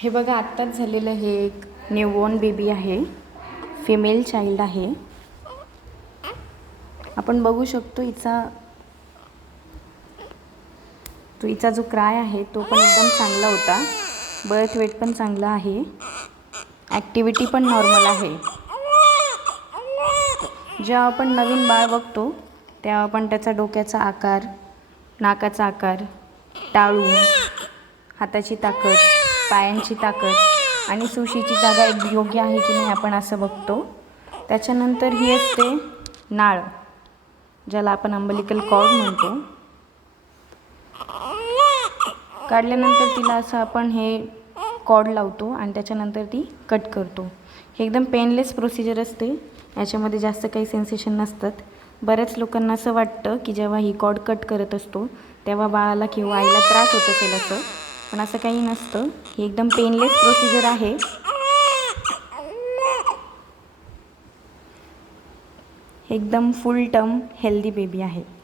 हे बघा आत्ताच झालेलं हे एक न्यूबॉर्न बेबी आहे. फिमेल चाइल्ड आहे. आपण बघू शकतो हिचा तो हिचा जो क्राय आहे तो पण एकदम चांगला होता. बर्थ वेट पण चांगला आहे. ॲक्टिव्हिटी पण नॉर्मल आहे. जेव्हा आपण नवीन बाळ बघतो तेव्हा आपण त्याचा डोक्याचा आकार नाकाचा आकार टाळू हाताची ताकद पायांची ताकद आणि सुशीची जागा एक योग्य आहे की नाही आपण असं बघतो. त्याच्यानंतर ही असते नाळ ज्याला आपण अंबलिकल कॉर्ड म्हणतो. काढल्यानंतर तिला असं आपण हे कॉर्ड लावतो आणि त्याच्यानंतर ती कट करतो. हे एकदम पेनलेस प्रोसिजर असते. याच्यामध्ये जास्त काही सेन्सेशन नसतात. बऱ्याच लोकांना असं वाटतं की जेव्हा ही कॉर्ड कट करत असतो तेव्हा बाळाला किंवा आईला त्रास होत असेल असं. पण असं काही नसतं. ही एकदम पेनलेस प्रोसिजर आहे. एकदम फुल टर्म हेल्दी बेबी आहे.